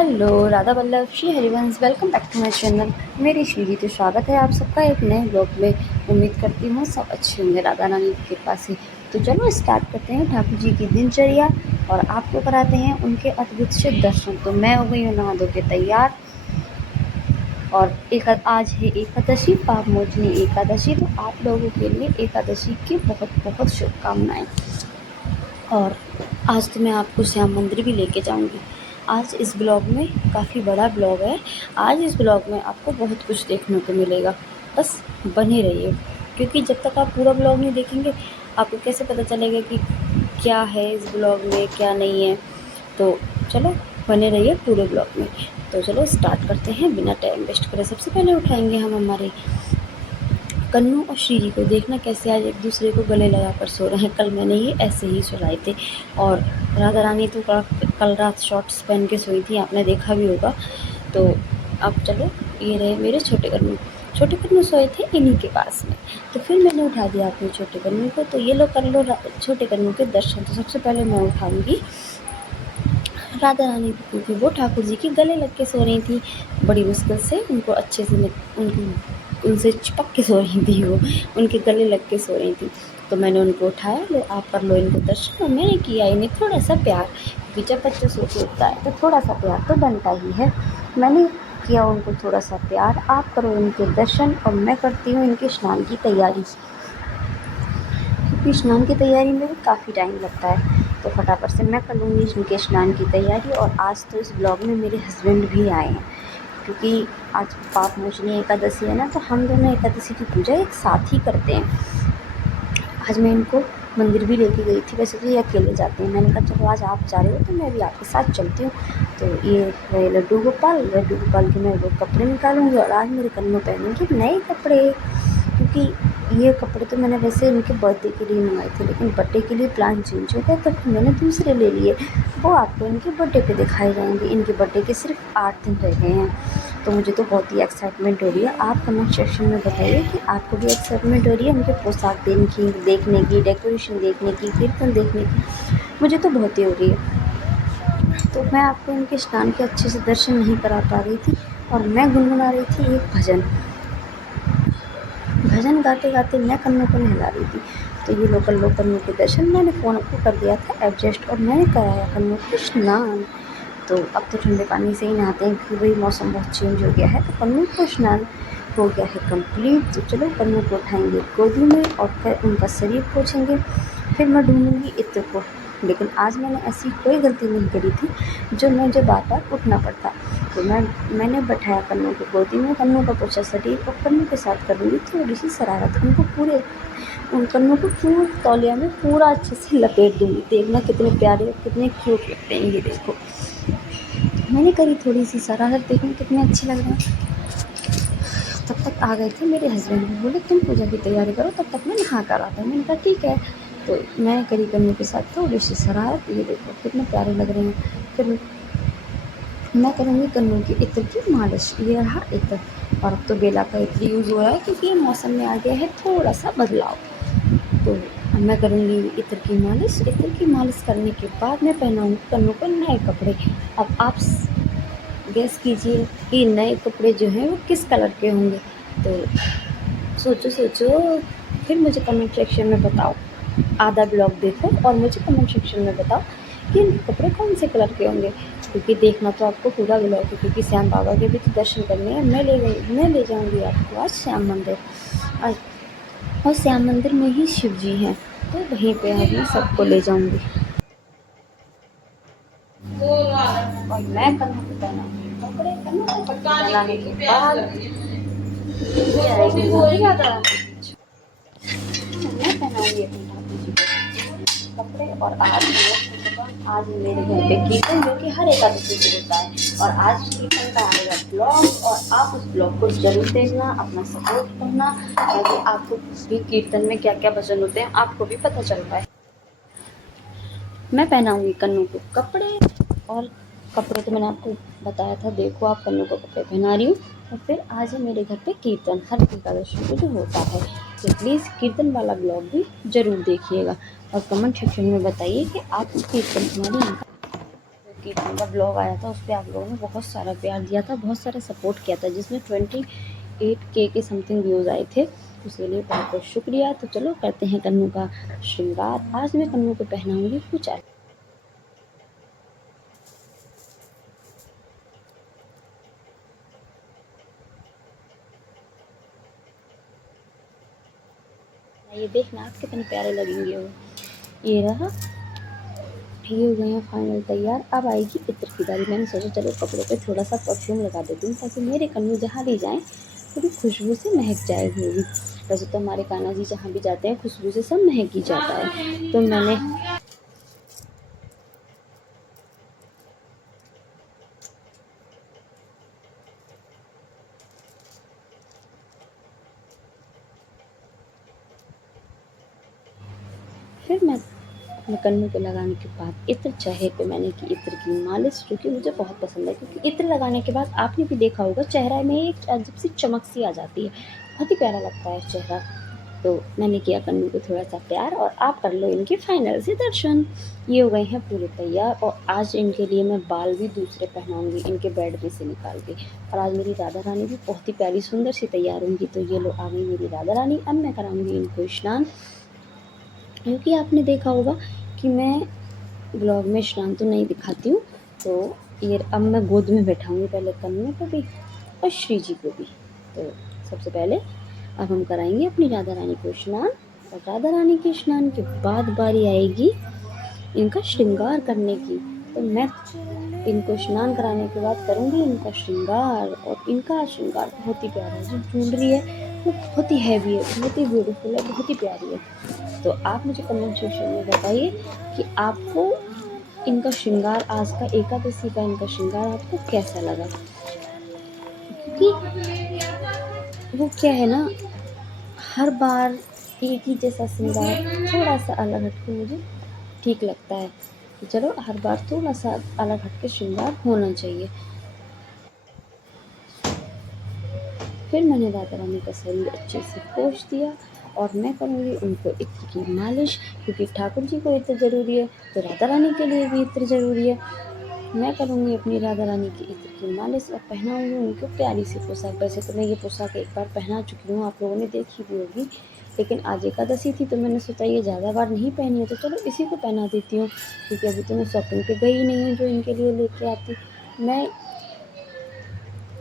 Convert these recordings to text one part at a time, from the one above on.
Hello Radha Vallabh Shri Harivansh, welcome back to my channel. मेरी श्रीजी तो स्वागत है आप सबका एक नए ब्लॉग में। उम्मीद करती हूँ सब अच्छे होंगे राधा रानी की कृपा से। तो चलो स्टार्ट करते हैं ठाकुर जी की दिनचर्या और आपको कराते हैं उनके अद्भुत से दर्शन। तो मैं हो गई हूँ नहा धो के तैयार और आज है एकादशी, पाप मोचनी एकादशी। तो आप लोगों के लिए एकादशी की बहुत बहुत शुभकामनाएँ। और आज तो मैं आपको श्याम मंदिर भी लेके जाऊंगी। आज इस ब्लॉग में काफ़ी बड़ा ब्लॉग है। आज इस ब्लॉग में आपको बहुत कुछ देखने को मिलेगा, बस बने रहिए, क्योंकि जब तक आप पूरा ब्लॉग नहीं देखेंगे आपको कैसे पता चलेगा कि क्या है इस ब्लॉग में क्या नहीं है। तो चलो बने रहिए पूरे ब्लॉग में। तो चलो स्टार्ट करते हैं बिना टाइम वेस्ट करे। सबसे पहले उठाएंगे हम हमारे कन्नू और श्री को। देखना कैसे आज एक दूसरे को गले लगा कर सो रहे हैं। कल मैंने ये ऐसे ही सुलाए थे और राधा रानी तो कल रात शॉर्ट्स पहन के सोई थी, आपने देखा भी होगा। तो अब चलो, ये रहे मेरे छोटे कन्नू। छोटे कन्नू सोए थे इन्हीं के पास में, तो फिर मैंने उठा दिया अपने छोटे कन्नू को। तो ये लोग कर लो छोटे कन्नू के दर्शन। तो सबसे पहले मैं उठाऊंगी राधा रानी को, क्योंकि वो ठाकुर जी के गले लग के सो रही थी। बड़ी मुश्किल से उनको अच्छे से उनसे चिपक के सो रही थी, वो उनके गले लग के सो रही थी। तो मैंने उनको उठाया, लो आप कर लो इनको दर्शन। और मैंने किया इन्हें थोड़ा सा प्यार, क्योंकि जब बच्चा सो के उठता है तो थोड़ा सा प्यार तो बनता ही है। मैंने किया उनको थोड़ा सा प्यार। आप करो इनके दर्शन और मैं करती हूँ इनके स्नान की तैयारी, क्योंकि स्नान की तैयारी में भी काफ़ी टाइम लगता है। तो फटाफट से मैं कर लूँगी इनके स्नान की तैयारी। और आज तो इस ब्लॉग में मेरे हस्बैंड भी आए हैं, क्योंकि आज पाप मोचनी एकादशी है ना, तो हम दोनों एकादशी की पूजा एक साथ ही करते हैं। आज मैं इनको मंदिर भी लेके गई थी, वैसे तो ये अकेले जाते हैं। मैंने कहा चलो आज आप जा रहे हो तो मैं भी आपके साथ चलती हूँ। तो ये रहे लड्डू गोपाल के मैं वो कपड़े निकालूंगी। और आज मेरे कन्नों पहनेंगे नए कपड़े, क्योंकि ये कपड़े तो मैंने वैसे इनके बर्थडे के लिए मंगाए थे, लेकिन बर्थडे के लिए प्लान चेंज हो गया तो फिर मैंने दूसरे ले लिए। वो आपको इनके बर्थडे पे दिखाए जाएंगे। इनके बर्थडे के सिर्फ 8 दिन रह गए हैं, तो मुझे तो बहुत ही एक्साइटमेंट हो रही है। आप कमेंट सेक्शन में बताइए कि आपको भी एक्साइटमेंट हो रही है उनके पोशाक देखने की, डेकोरेशन देखने की, कीर्तन देखने की। मुझे तो बहुत ही हो रही है। तो मैं आपको इनके स्नान के अच्छे से दर्शन नहीं करा पा रही थी और मैं गुनगुना रही थी एक भजन गाते गाते मैं कन्नों को नहला रही थी। तो ये लोकल कन्नों के दर्शन मैंने फ़ोन को कर दिया था एडजस्ट और मैंने कराया कन्नों को स्नान। तो अब तो ठंडे पानी से ही नहाते हैं, क्योंकि भाई मौसम बहुत चेंज हो गया है। तो कन्नों को स्नान हो गया है कंप्लीट। तो चलो कन्नों को उठाएंगे गोदी में और फिर उनका शरीर पोछेंगे। फिर मैं ढूंढूंगी इत्र को, लेकिन आज मैंने ऐसी कोई गलती नहीं करी थी जो मुझे बार बार उठना पड़ता। तो मैंने बैठाया कन्नों को गोदी में, कन्नों का पोछा शरीर और कन्नों के साथ करूँगी थोड़ी सी शरारत। उन कन्नों को पूरे तौलिया में पूरा अच्छे से लपेट दूँगी। देखना कितने प्यारे और कितने क्यूट लगते हैं। ये देखो मैंने करी थोड़ी सी शरारत, देखने कितने अच्छे लग रहे हैं। तब तक आ गए थे मेरे हस्बैंड, भी बोले तुम पूजा की तैयारी करो, तब तक मैं नहा कर आता हूँ। मैंने कहा ठीक है। तो मैं करी कन्नों के साथ थोड़ी सी शरारत। ये देखो कितने प्यारे लग रहे हैं। फिर मैं करूँगी कन्नों की इत्र की मालिश। ये रहा इत्र। और अब तो बेला का इत्र यूज़ हो रहा है, क्योंकि ये मौसम में आ गया है थोड़ा सा बदलाव। तो अब मैं करूँगी इत्र की मालिश। इत्र की मालिश करने के बाद मैं पहनाऊँगी कन्नों को नए कपड़े। अब आप गेस कीजिए कि नए कपड़े जो हैं वो किस कलर के होंगे। तो सोचो फिर मुझे कमेंट सेक्शन में बताओ। आधा ब्लॉग देखो और मुझे कमेंट सेक्शन में बताओ कि कपड़े कौन से कलर के होंगे, क्योंकि देखना तो आपको पूरा ब्लॉग है, क्योंकि श्याम बाबा के भी तो दर्शन करने हैं। मैं ले जाऊँगी आपको आज श्याम मंदिर। और श्याम मंदिर में ही शिव जी हैं, तो वहीं पे आज मैं सबको ले जाऊँगी। और मैं कन्नों को पहनाऊँगी कपड़े। कन्नों को पट्टी पहनाने के बाद ये आएगी मेरी राधा रानी। मैं पहनाऊँगी अपने ठाकुर जी को कपड़े। और आज मेरे घर पे कीर्तन, जो कि हर एकादशी को होता है। और आज कीर्तन का आएगा ब्लॉग और आप उस ब्लॉग को जरूर देखना, अपना सपोर्ट करना, ताकि आपको भी कीर्तन में क्या क्या भजन होते हैं आपको भी पता चल पाए। मैं पहनाऊँगी कन्नों को कपड़े। और कपड़े तो मैंने आपको बताया था, देखो आप कन्नों को कपड़े पहना रही हूँ। और फिर आज है मेरे घर पे कीर्तन हर एकादशी को जो होता है। तो प्लीज़ कीर्तन वाला ब्लॉग भी ज़रूर देखिएगा और कमेंट सेक्शन में बताइए कि आप कीर्तन हमारे यहाँ की का ब्लॉग आया था, उस पर आप लोगों ने बहुत सारा प्यार दिया था, बहुत सारा सपोर्ट किया था, जिसमें 28K के समथिंग व्यूज़ आए थे। उसके लिए बहुत बहुत शुक्रिया। तो चलो करते हैं कन्नू का श्रृंगार। आज मैं कन्नू को पहनाऊंगी कुछ अलग। ये देखना आप कितने प्यारे लगेंगे वो। ये रहा, ये हो गए हैं फाइनल तैयार। अब आएगी इत्र की बारी। मैंने सोचा चलो कपड़ों पे थोड़ा सा परफ्यूम लगा देती हूँ, ताकि मेरे कन्नू जहाँ भी जाएँ थोड़ी खुशबू से महक जाए वो भी। वैसे तो हमारे कान्हा जी जहाँ भी जाते हैं खुशबू से सब महक ही जाता है। तो मैंने फिर मैं अपने कन्नू पे लगाने के बाद इत्र चेहरे पे मैंने की इत्र की मालिश, जो कि मुझे बहुत पसंद है, क्योंकि इत्र लगाने के बाद आपने भी देखा होगा चेहरा में एक अजीब सी चमक सी आ जाती है, बहुत ही प्यारा लगता है चेहरा। तो मैंने किया कन्नू को थोड़ा सा प्यार, और आप कर लो इनके फाइनल से दर्शन। ये हो गए हैं पूरे तैयार, और आज इनके लिए मैं बाल भी दूसरे पहनाऊंगी इनके बेड में से निकाल के। और आज मेरी राधा रानी भी बहुत ही प्यारी सुंदर सी तैयार होंगी। तो ये लो आ गई मेरी राधा रानी। अब मैं कराऊंगी इनको स्नान, क्योंकि आपने देखा होगा कि मैं ब्लॉग में स्नान तो नहीं दिखाती हूँ। तो ये अब मैं गोद में बैठाऊंगी पहले कन्नू को भी और श्री जी को भी। तो सबसे पहले अब हम कराएंगे अपनी राधा रानी को स्नान, और राधा रानी के स्नान के बाद बारी आएगी इनका श्रृंगार करने की। तो मैं इनको स्नान कराने के बाद करूँगी इनका श्रृंगार, और इनका श्रृंगार बहुत ही प्यारा है। जो ज्वेलरी है वो बहुत ही हैवी है, बहुत ही ब्यूटीफुल है, बहुत ही प्यारी है। तो आप मुझे कमेंट सेक्शन में बताइए कि आपको इनका श्रृंगार, आज का एकादशी का इनका श्रृंगार आपको कैसा लगा। क्योंकि वो क्या है ना, हर बार एक ही जैसा श्रृंगार थोड़ा सा अलग हटके मुझे ठीक लगता है। कि चलो हर बार थोड़ा सा अलग हटके श्रृंगार होना चाहिए। फिर मैंने राधा रानी का शरीर अच्छे से पोंछ दिया, और मैं करूँगी उनको इत्र की मालिश, क्योंकि ठाकुर जी को इत्र ज़रूरी है, तो राधा रानी के लिए भी इत्र ज़रूरी है। मैं करूँगी अपनी राधा रानी की इत्र की मालिश, और पहनाऊँगी उनको प्यारी सी पोशाक। वैसे तो मैं ये पोशाक एक बार पहना चुकी हूँ, आप लोगों ने देखी भी होगी, लेकिन आज एकादशी थी तो मैंने सोचा ये ज़्यादा बार नहीं पहनी है, तो चलो इसी को पहना देती हूँ। क्योंकि अभी तो मैं शॉपिंग पे गई नहीं हूँ जो इनके लिए लेके आती मैं,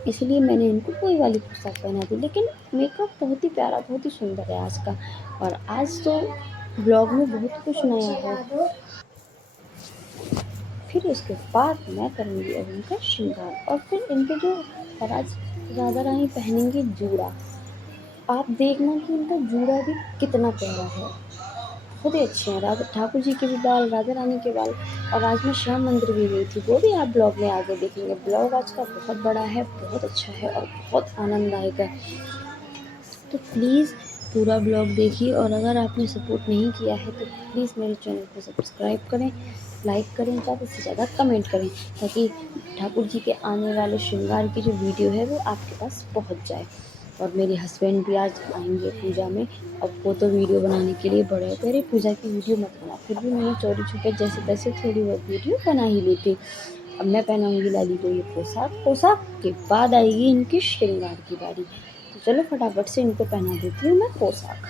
इसलिए मैंने इनको वही वाली पोशाक पहना दी। लेकिन मेकअप बहुत ही प्यारा, बहुत ही सुंदर है आज का। और आज तो ब्लॉग में बहुत कुछ नया है। फिर उसके बाद मैं करूँगी अब इनका श्रृंगार, और फिर इनके जो, और आज राधा रानी पहनेंगी जूड़ा। आप देखना कि इनका जूड़ा भी कितना प्यारा है, बहुत ही अच्छे हैं। राधा ठाकुर जी के भी बाल, राधा रानी के बाल। और आज मैं श्याम मंदिर भी गई थी, वो भी आप ब्लॉग में आगे देखेंगे। ब्लॉग आज का बहुत बड़ा है, बहुत अच्छा है, और बहुत आनंददायक है। तो प्लीज़ पूरा ब्लॉग देखिए, और अगर आपने सपोर्ट नहीं किया है तो प्लीज़ मेरे चैनल को सब्सक्राइब करें, लाइक करें, ज़्यादा से ज़्यादा कमेंट करें, ताकि ठाकुर जी के आने वाले श्रृंगार की जो वीडियो है वो आपके पास पहुंच जाए। और मेरे हस्बैंड भी आज आएंगे पूजा में। अब वो तो वीडियो बनाने के लिए बड़े होते, अरे पूजा की वीडियो मत बना, फिर भी मैंने चोरी छुपे जैसे तैसे थोड़ी बहुत वीडियो बना ही ली थी। अब मैं पहनाऊंगी लाली को ये पोशाक, पोशाक के बाद आएगी इनकी श्रृंगार की बारी। तो चलो फटाफट से इनको पहना देती हूँ मैं पोशाक।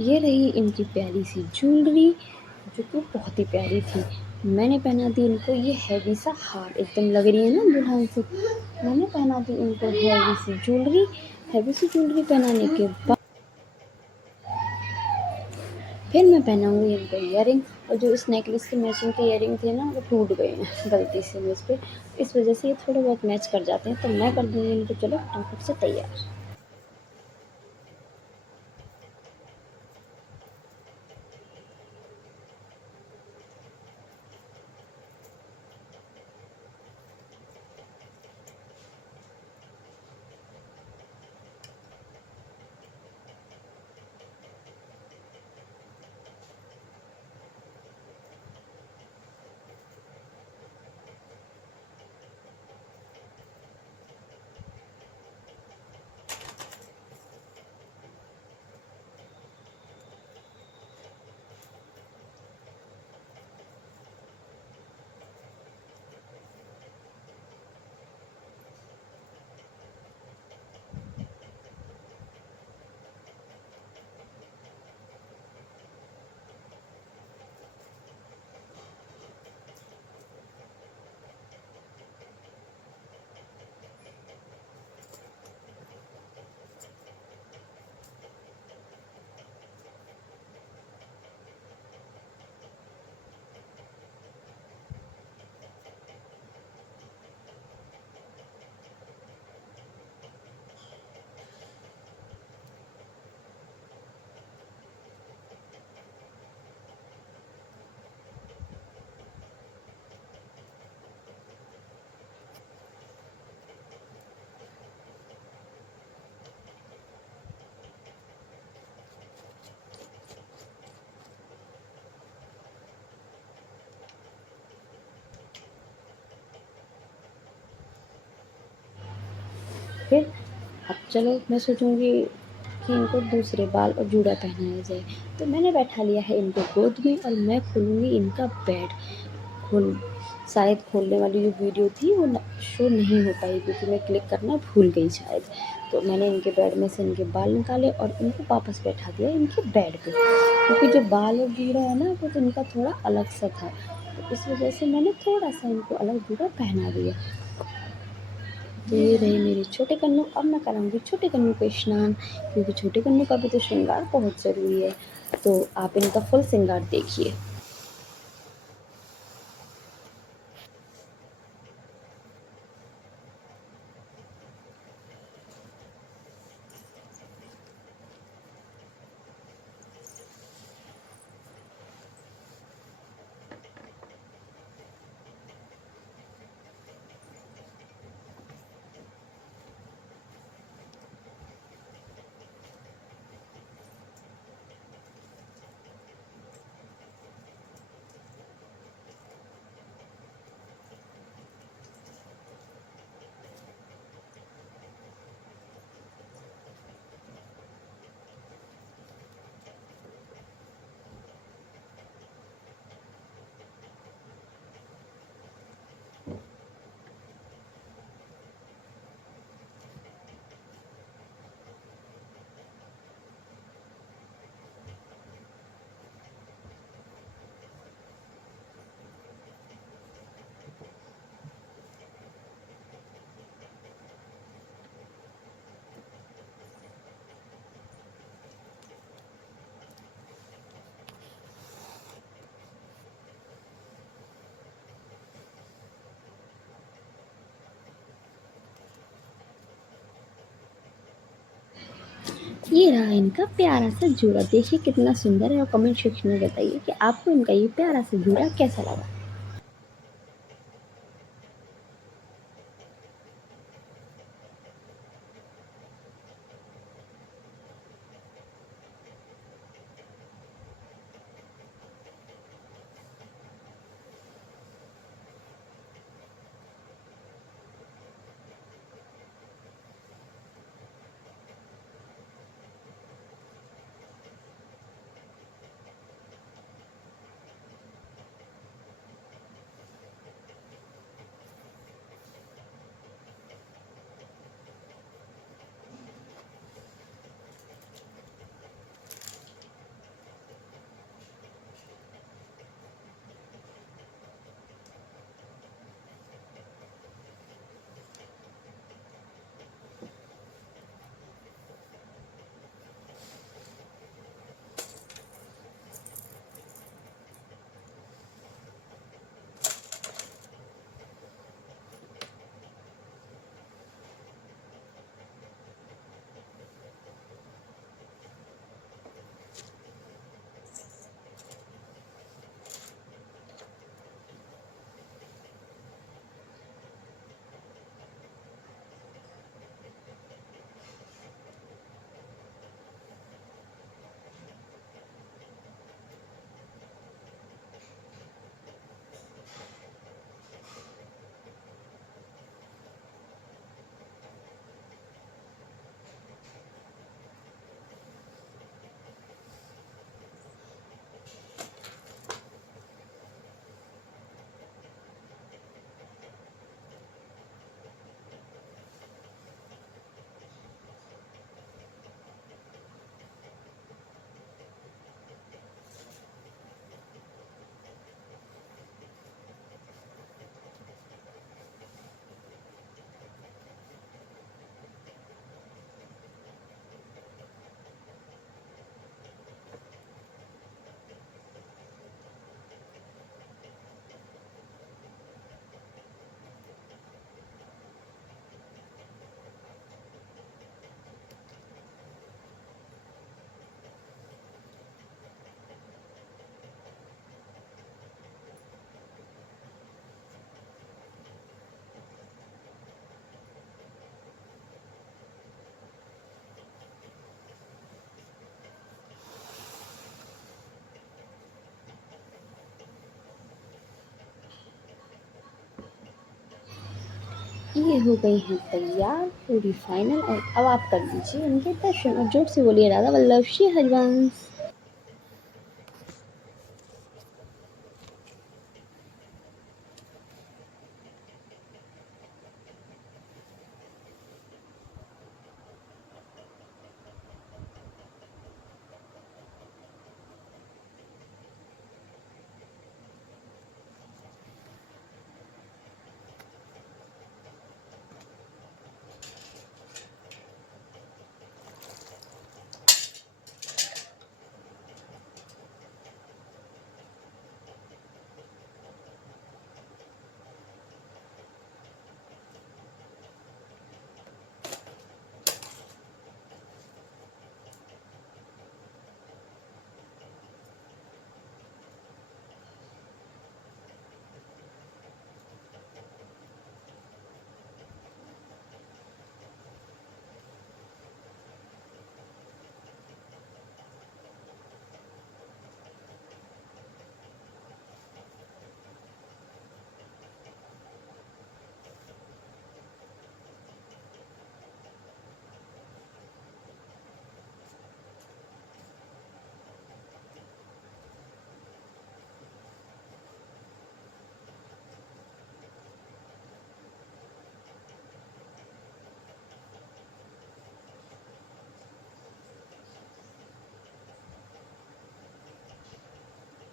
ये रही इनकी प्यारी सी ज्वेलरी, जो कि बहुत ही प्यारी थी। मैंने पहना दी इनको ये हैवी सा हार, एकदम लग रही है ना दुल्हन सी। मैंने पहना दी इनको हैवी सी ज्वेलरी। हैवी सी ज्वेलरी पहनाने के बाद फिर मैं पहनाऊंगी इनको ईयरिंग। और जो इस नेकलेस के मैचिंग के ईयरिंग थे ना, वो टूट गए हैं गलती से मुझ पे। इस वजह से ये थोड़े बहुत मैच कर जाते हैं, तो मैं कर दूंगी इनको चलो फटाफट से तैयार। फिर अब चलो मैं सोचूंगी कि इनको दूसरे बाल और जूड़ा पहनाया जाए। तो मैंने बैठा लिया है इनको गोद में और मैं खोलूंगी इनका बेड। खोल शायद खोलने वाली जो वीडियो थी वो शो नहीं हो पाई, क्योंकि मैं क्लिक करना भूल गई शायद। तो मैंने इनके बेड में से इनके बाल निकाले और इनको वापस बैठा दिया इनके बेड पे, क्योंकि जो बाल और जूड़ा है ना, वो तो इनका थोड़ा अलग सा था। तो इस वजह से मैंने थोड़ा सा इनको अलग जूड़ा पहना दिया। तो ये रहे मेरे छोटे कन्नू। अब मैं कराऊंगी छोटे कन्नू पे स्नान, क्योंकि छोटे कन्नू का भी तो श्रृंगार बहुत ज़रूरी है। तो आप इनका फुल श्रृंगार देखिए। ये रहा इनका प्यारा सा जूड़ा, देखिए कितना सुंदर है। और कमेंट सेक्शन में बताइए कि आपको इनका ये प्यारा सा जूड़ा कैसा लगा। ये हो गई हैं तैयार पूरी फाइनल और अब आप कर लीजिए उनके दर्शन और जोर से बोलिए राधा वल्लभ श्री हरिवंश।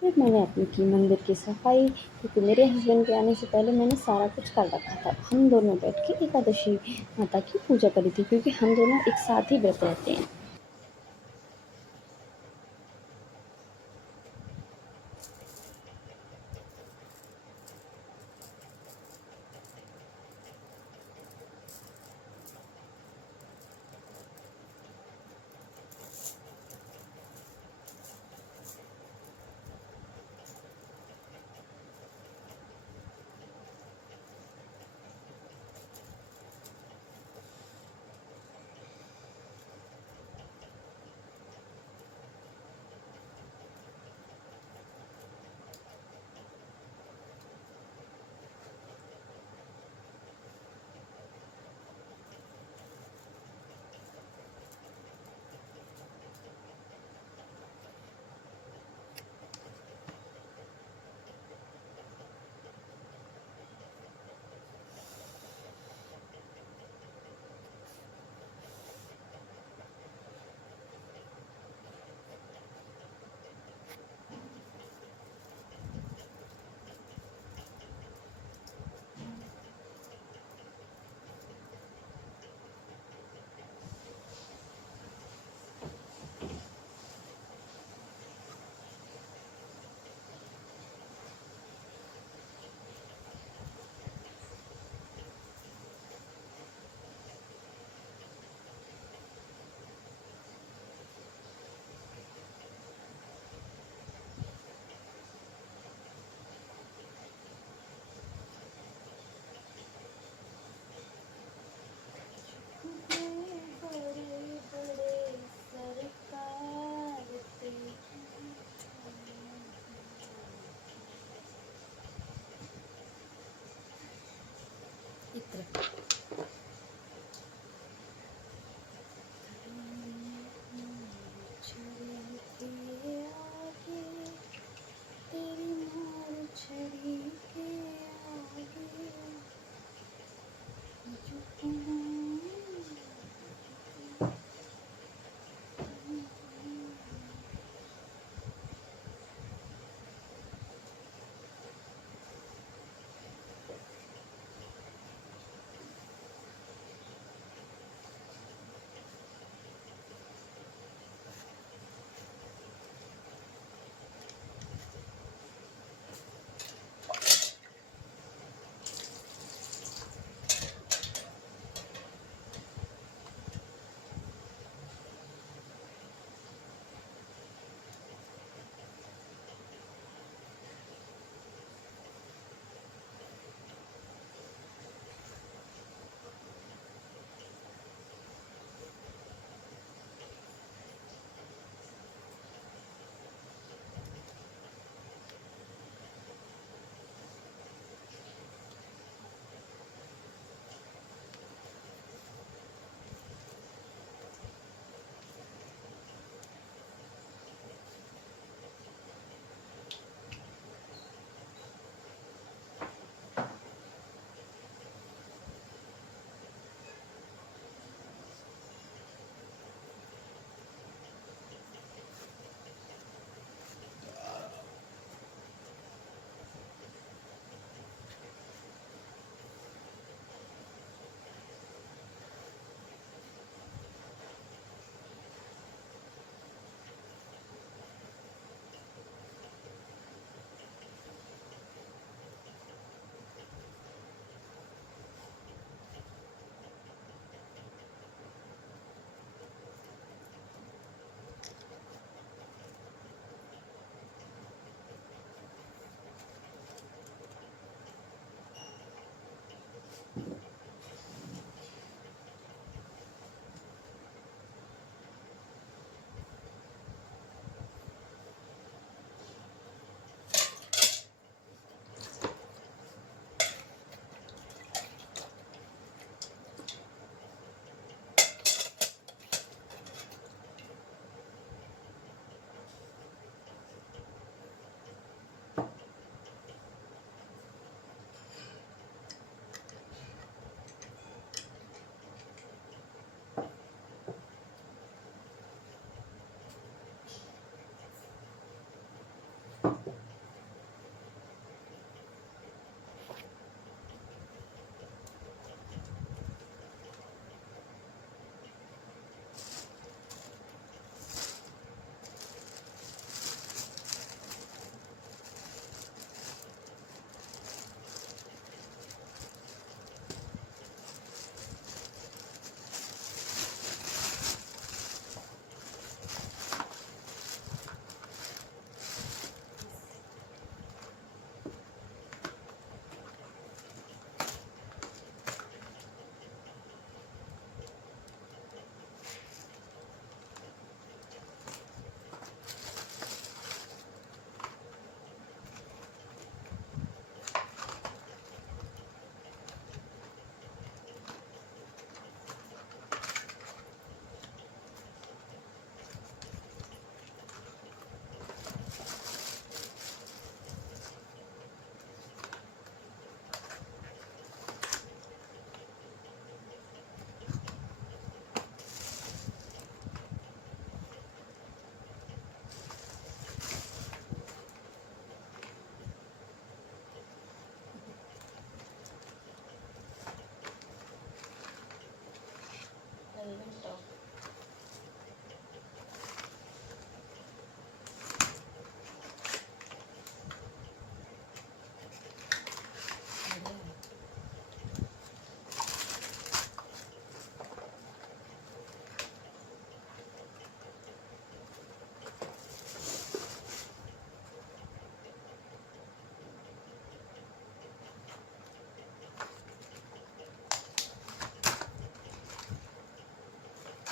फिर मैंने अपनी की मंदिर की सफाई क्योंकि मेरे हस्बैंड के आने से पहले मैंने सारा कुछ कर रखा था। हम दोनों बैठ के एकादशी माता की पूजा करी थी क्योंकि हम दोनों एक साथ ही व्रत रहते हैं।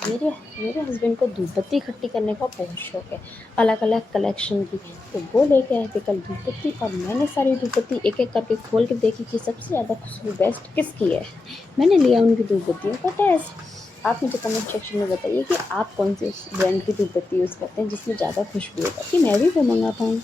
मेरे मेरे हस्बैंड को धूप बत्ती इकट्ठी करने का बहुत शौक है, अलग-अलग कलेक्शन की। तो वो लेके आए थे कल धूप बत्ती और मैंने सारी धूप बत्ती एक-एक करके खोल के देखी कि सबसे ज़्यादा खुशबू बेस्ट किसकी है। मैंने लिया उनकी धूप बत्तियों का टेस्ट। आप मुझे कमेंट सेक्शन में बताइए कि आप कौन-से उस ब्रांड की धूप बत्ती यूज़ करते हैं जिसमें ज़्यादा खुशबू हो, ताकि मैं भी वो मँगा पाऊँ।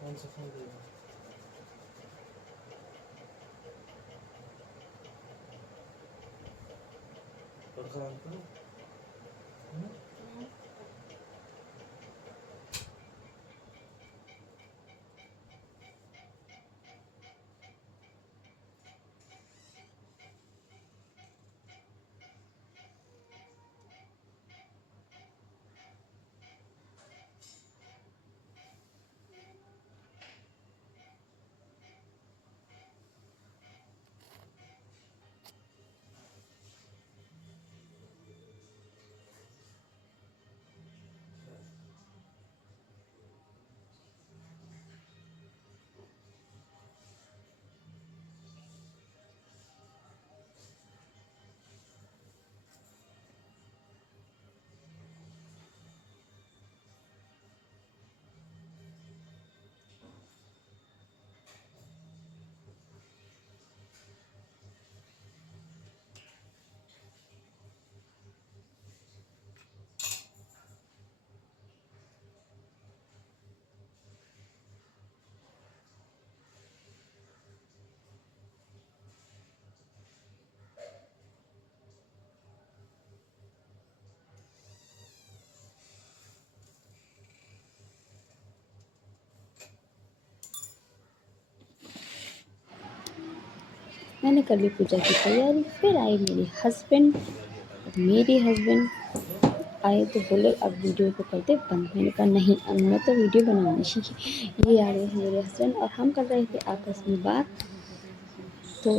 कौन सा फोन देगा? प्रकार का? मैंने कर ली पूजा की तैयारी। फिर आए मेरे हस्बैंड। मेरे हस्बैंड आए तो बोले अब वीडियो को करते बंद। मैंने कहा नहीं, अब मैं तो वीडियो बनानी सीखी। ये आ गए मेरे हस्बैंड और हम कर रहे थे आपस में बात। तो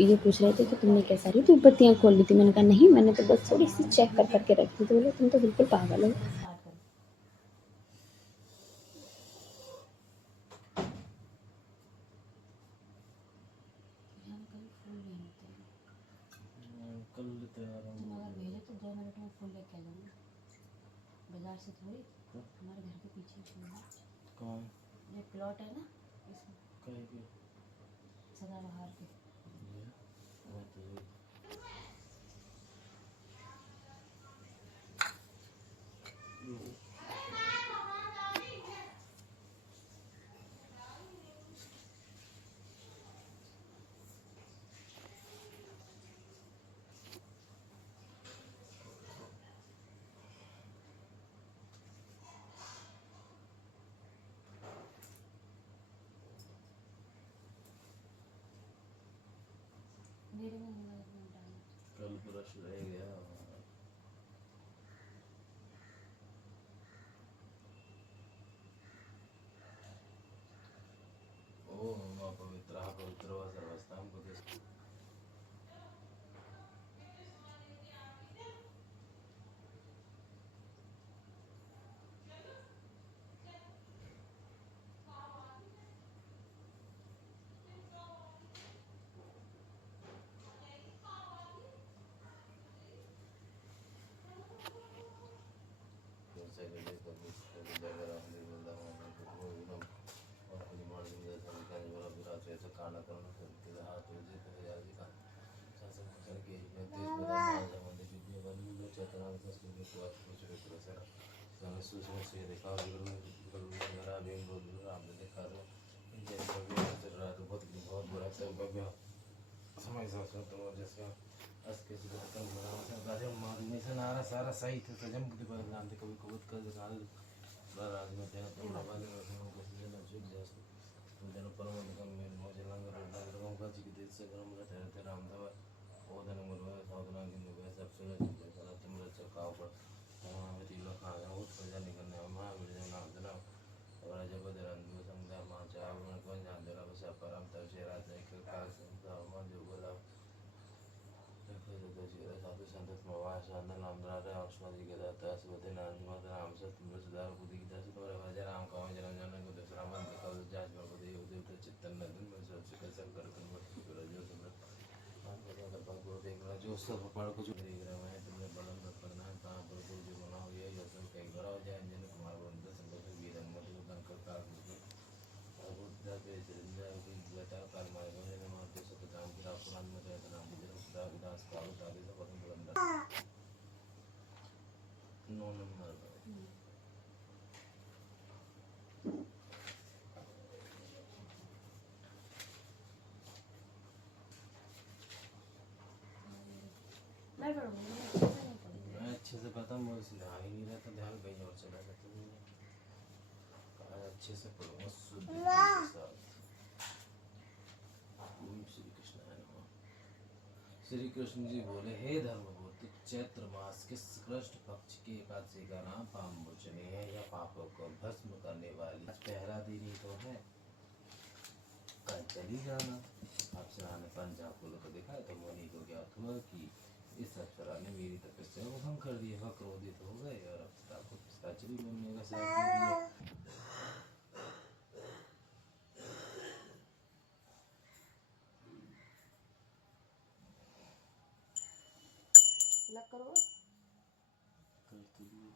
ये पूछ रहे थे कि तुमने क्या सारी धूप बत्तियाँ खोल ली थी। मैंने कहा नहीं, मैंने तो बस थोड़ी सी चेक कर करके रखी थी। तो बोले तुम तो बिल्कुल पागल हो। कल तैयार तुम हूँ। अगर भेजो तो 2 मिनट में फूल लेके आ जाऊंगी। बाजार से थोड़ी, हमारे घर के पीछे ही फूल है। कहाँ ये प्लॉट है ना, इसमें कहीं के सदाबहार के। ये वो तो मेरे में होगा एक मिनट डालना। कल ब्रश रह गया। ओ मम पवित्र पवित्र व सर्वस्तां बुद्धिस्त जैसे गले का कुछ जगह रहने वाला हूँ तो वो एकदम और कुछ मार दूँ जैसा निकाल वाला बुरा तो ऐसा कांड करना फिर के हाथ हो जे तो यार जी का शासन करके मैं तेज बदल मार जाऊँ देखिए ये वाली लो चेतना में बस मुझे तो आप कुछ भी करो सर जाने सोचने से देखा गुरु मेरा भी बोल आपने देखा रो जैसा भी चल रहा तो बहुत बुरा सब बब्या समय साथ तो जैसे अस्के से कम बना से गाजे मारी में से नारा सारा सही थे सजम बुद्धि पर नाम दे कभी कबूत कर गाल राज में थे तो बाबा ने को से न जुट जैसे तो जन परम निगम में मौज लंग रहा का जी के देश से गरम रहते रहते राम दवा ओ धन मुरवा साधना की नुबे सब सुने चुके सारा तुम रच काव पर में तीनों खा गया वो प्रजा निकलने में मेरे नाम देना और जब दरंदु संगा मां चाव में कौन जान देना बस परम तब से रात एक काल संगा मां जो बोला साधु संत मवास आनंद आंध्रा औषधि के दाता सुबह नारायण मत राम से तुम सुधार बुद्धि की दास तुम्हारे भजन राम का जन जन को दूसरा मंत्र का जाज बाबू देव देवता चित्तन नंदन में सबसे कैसा कर कन्वर्ट कर जो तुमने मान बता कर बाबू देखना जो सब पढ़ को जो देख रहा है तुमने बड़न मत करना है कहां पर को जो बनाओ ये सब कई बड़ा हो जाए जन कुमार बंद संतोष वीरन मत उदन कर काल बुद्ध पे जिंदा की बता काल मारे ने मारते सत काम की पुराण में रहता नाम मुझे सदा विदास काल ताले से पतंग बुलंद 9 नंबर मैं पढ़ूंगी, मैं अच्छे से नहीं पढ़ूंगी। मैं अच्छे से पता मुझे इसलिए आ ही नहीं रहा था ध्यान कहीं और चला जाता नहीं कहा अच्छे से पढ़ूंगा शुद्ध के साथ ओम श्री कृष्ण नमः श्री कृष्ण जी बोले हे धर्मपुत्र चैत्र मास के कृष्ण पक्ष की एकादशी का नाम पामोचनी है या पापों को भस्म करने वाली पहला दिन ही तो है कल चली जाना अप्सरा ने पंचाकुल को देखा तो मुनि को ज्ञात हुआ कि इस अप्सरा ने मेरी तपस्या को भंग कर दिया क्रोधित हो गए और अप्सरा को पिशाचरी बनने का श्राप दे दिया लग करो। करते हुए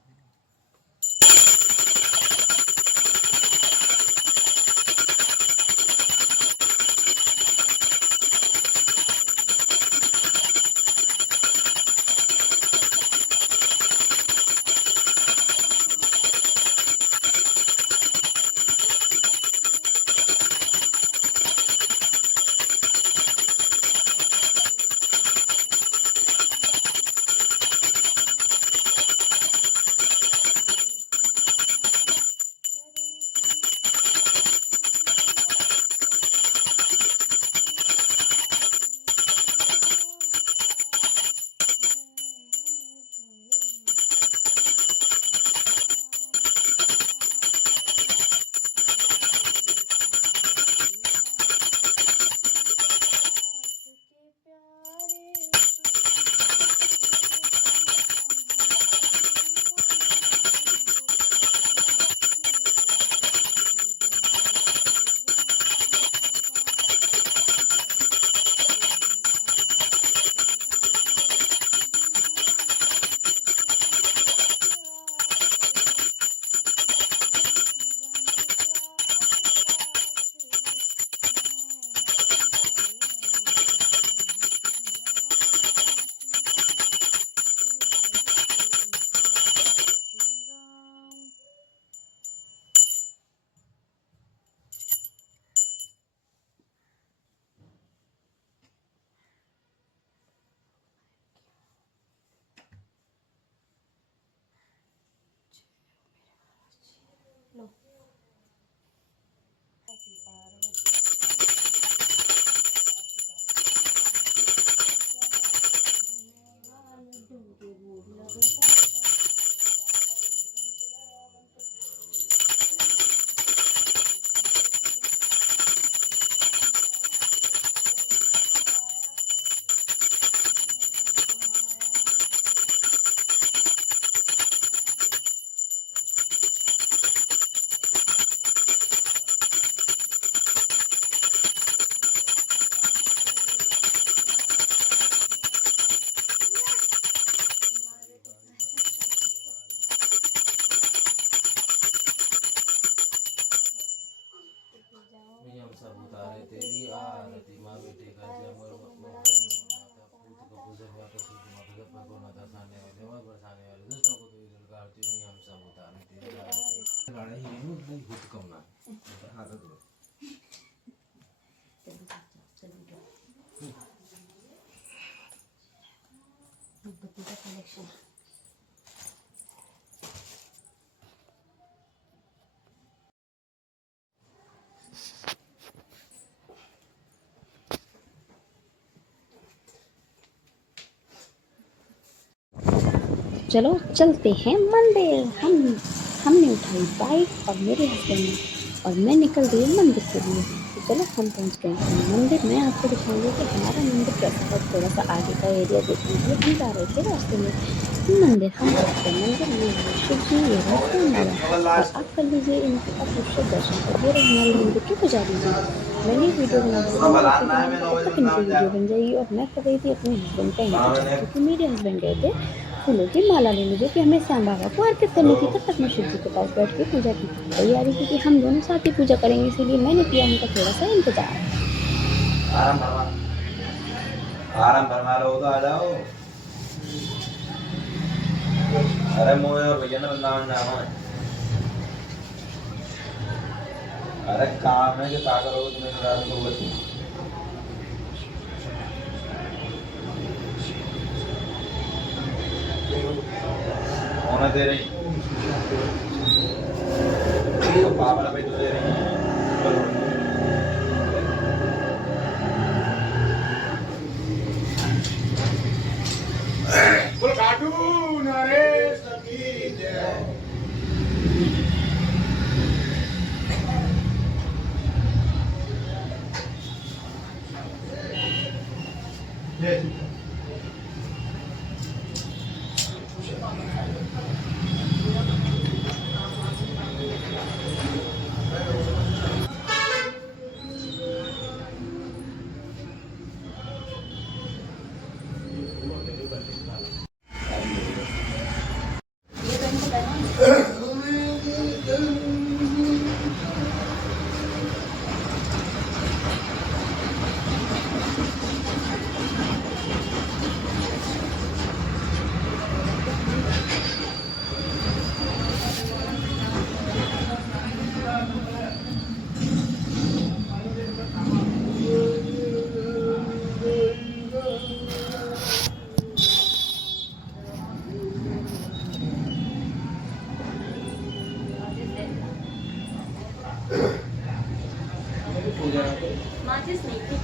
चलो चलते हैं मंदिर। हमने उठाई बाइक और मेरे हस्बैंड ने और मैं निकल गई मंदिर के लिए। तो चलो हम पहुंच गए हैं मंदिर। मैं आपको दिखाऊंगी कि हमारा मंदिर कैसा है। थोड़ा सा आगे का एरिया देख लीजिए। हम जा रहे थे रास्ते में मंदिर। हम पहुंच गए मंदिर में। ये शिव जी, ये रहे स्वयं बाबा। और आप कर लीजिए इनके अवश्य दर्शन। और ये रहे हमारे मंदिर के पुजारी जी। मैंने वीडियो बनाते पूरा समय देखते बनाना कि है, मैंने मैं कहा 9 कब बजे तक इनकी वृंदावन जा वीडियो रहा हूँ। बन जाएगी। और मैं कर रही थी अपने हस्बैंड का हाँ इंतजार, मैंने। क्योंकि मेरे हस्बैंड गए थे फूलों की माला लेने, जो कि हमें श्याम बाबा को अर्पित करनी थी। तब तक मैं शिव जी के पास बैठ के पूजा की तैयारी, क्योंकि हम दोनों साथ ही पूजा करेंगे, इसीलिए मैंने किया उनका थोड़ा सा इंतजार। आराम फरमा, आराम फरमा लो तो आ जाओ। अरे मोए और भैया ने वृंदावन जाना है। अरे काम है कि क्या करोगे तुम्हें रात को बच्चे होने दे रही तो पापा पे तो दे रही है। बोल काटू नरेश की जय। माचिस नहीं थी।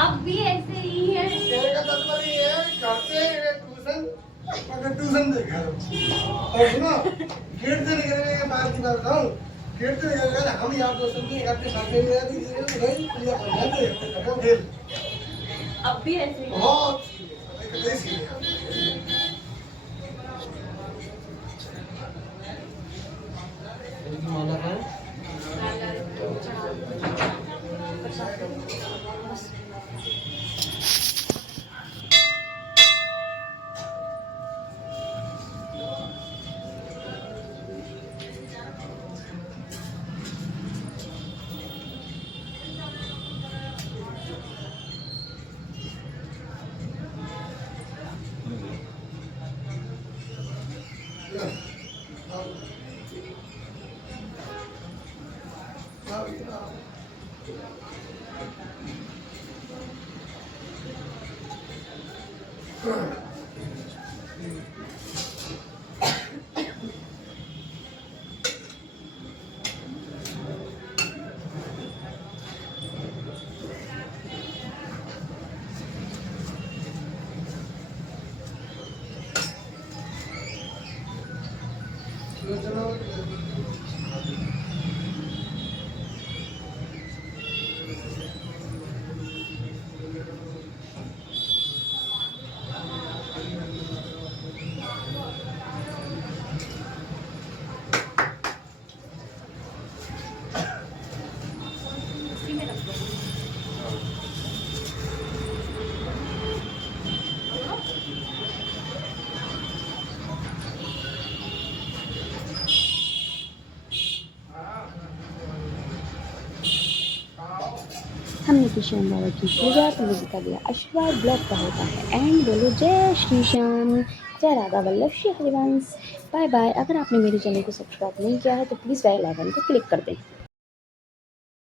अब भी ऐसे ही है। कहने का तात्पर्य ये है करते ट्यूशन मगर ट्यूशन देखा और सुनो गेट से निकलने के बाद की बात बताऊं गेट से निकलकर हम यार दोस्तों की अपने साथ में गया कि भाई पूजा कर जाते हैं खेल अब भी ऐसे ही है। बहुत सीरियस सीरियस माला है चलो इसी में रख दो। हमने कृष्ण बाबा की पूजा पूरी कर लिया। आशीर्वाद ब्लॉक का होता है एंड बोलो जय श्री श्याम, जय राधा वल्लभ श्री हरिवंश। Bye bye. अगर आपने मेरे चैनल को सब्सक्राइब नहीं किया है तो प्लीज़ बेल आइकन को क्लिक कर दें।